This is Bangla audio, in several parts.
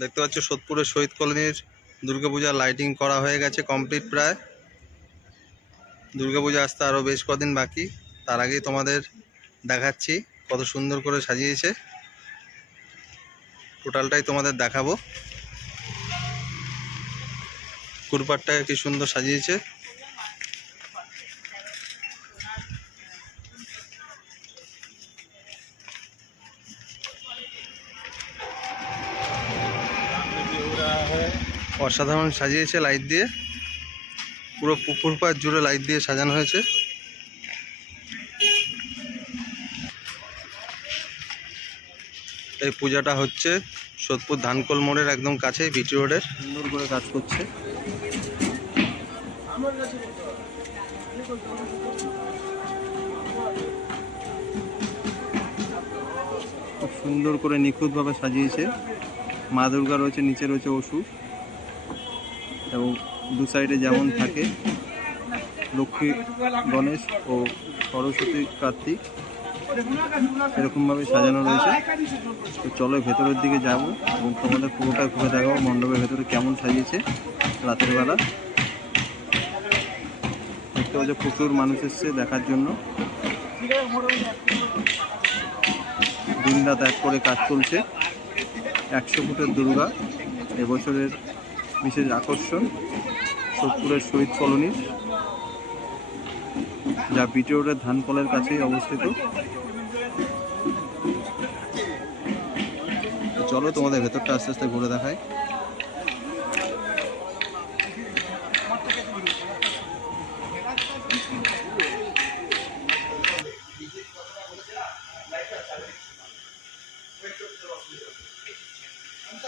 দেখতে পাচ্ছ সোদপুরের শহীদ কলোনির দুর্গাপূজা লাইটিং করা হয়ে গেছে কমপ্লিট প্রায়। দুর্গাপূজা আসতে আরও বেশ কদিন বাকি, তার আগেই তোমাদের দেখাচ্ছি কত সুন্দর করে সাজিয়েছে। টোটালটাই তোমাদের দেখাবো। কুরপাটটাকে কি সুন্দর সাজিয়েছে। অসাধারণ সাজিয়েছে লাইট দিয়ে। পুরো পুকুর পাড় জুড়ে লাইট দিয়ে সাজানো হয়েছে। এই পূজাটা হচ্ছে সোদপুর ধানকল মোড়ের একদম কাছে বিটি রোডের। সুন্দর করে কাজ করছে। খুব সুন্দর করে নিখুঁতভাবে সাজিয়েছে। মা দুর্গা রয়েছে, নিচে রয়েছে অসুর। এবং দু সাইডে যেমন থাকে, লক্ষ্মী, গণেশ ও সরস্বতী কার্তিক, এরকমভাবে সাজানো রয়েছে। তো চলো ভেতরের দিকে যাব এবং তোমাদের পুরোটা ঘুরে দেখাবো মণ্ডপের ভেতরে কেমন সাজিয়েছে রাতের বেলা। দেখতে পাচ্ছ প্রচুর মানুষ এসছে দেখার জন্য। দিন রাত এক করে কাজ চলছে। একশো ফুটের দুর্গা, এবছরের বিশেষ আকর্ষণ সোদপুরের শহীদ কলোনির যা বিটি রোডের ধানকলের কাছেই অবস্থিত। চলো তোমাদের ভেতরটা আস্তে আস্তে ঘুরে দেখায়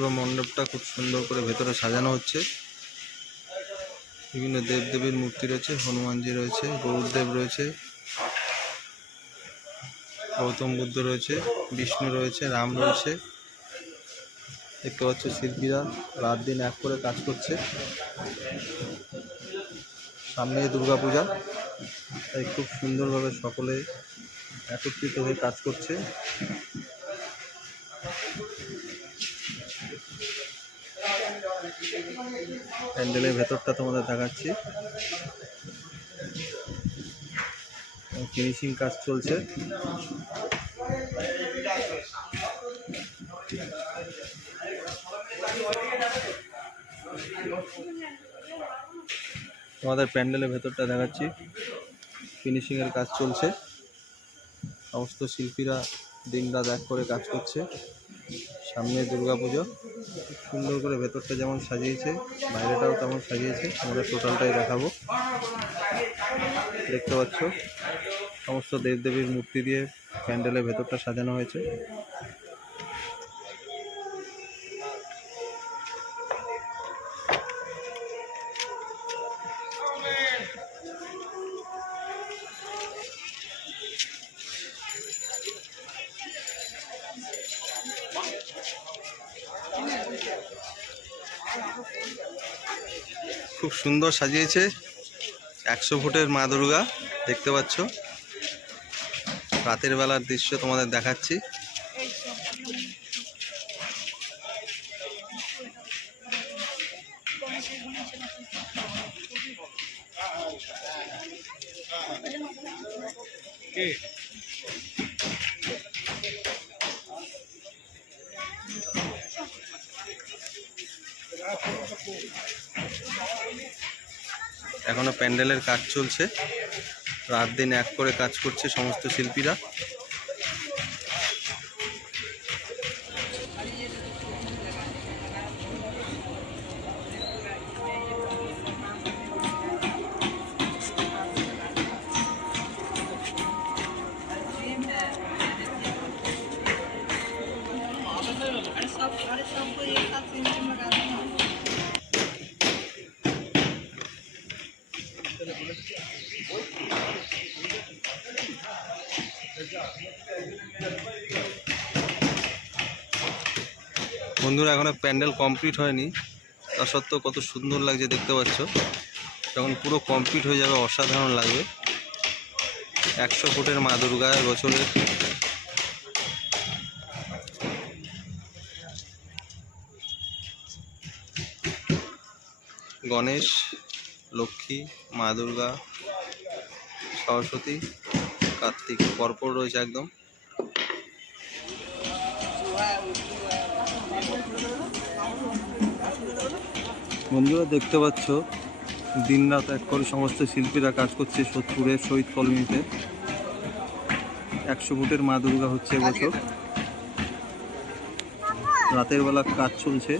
পুরো মণ্ডপটা খুব সুন্দর করে ভেতরে সাজানো হচ্ছে। বিভিন্ন দেবদেবীর মূর্তি রয়েছে, হনুমানজি রয়েছে, গৌরদেব রয়েছে, গৌতম বুদ্ধ রয়েছে, বিষ্ণু রয়েছে, রাম রয়েছে। দেখতে পাচ্ছ শিল্পীরা রাত দিন এক করে কাজ করছে। সামনে দুর্গা পূজা তাই খুব সুন্দরভাবে সকলে একত্রিত হয়ে কাজ করছে। প্যান্ডেলের ভেতরটা তোমাদের দেখাচ্ছি। ফিনিশিং কাজ চলছে। তোমাদের প্যান্ডেলের ভেতরটা দেখাচ্ছি। ফিনিশিংয়ের কাজ চলছে। সমস্ত শিল্পীরা দিন রাত এক করে কাজ করছে। সামনে পুজো সুন্দর করে ভেতরটা যেমন সাজিয়েছে, বাইরেটাও তেমন সাজিয়েছে। আমাদের টোটালটাই দেখাবো। দেখতে পাচ্ছ, সমস্ত দেবদেবীর মূর্তি দিয়ে প্যান্ডেলের ভেতরটা সাজানো হয়েছে। খুব সুন্দর সাজিয়েছে। একশো ফুটের মা দুর্গা দেখতে পাচ্ছ। রাতের বেলার দৃশ্য তোমাদের দেখাচ্ছি। এখনও প্যান্ডেলের কাজ চলছে। রাত দিন এক করে কাজ করছে সমস্ত শিল্পীরা। বন্ধুরা এখনও প্যান্ডেল কমপ্লিট হয়নি। তা সত্ত্বেও কত সুন্দর লাগছে দেখতে পাচ্ছ। যখন পুরো কমপ্লিট হয়ে যাবে, অসাধারণ লাগবে। একশো ফুটের মা দুর্গা বছরের গণেশ লক্ষ্মী, মা দুর্গা, সরস্বতী, কার্তিক, পরপর রয়েছে একদম। বন্ধুরা, দেখতে পাচ্ছ, দিনরাত এক করে সমস্ত শিল্পীরা কাজ করছে সোদপুরের শহীদ কলোনিতে। একশো ফুটের মা দুর্গা হচ্ছে এবছর। রাতের বেলা কাজ চলছে।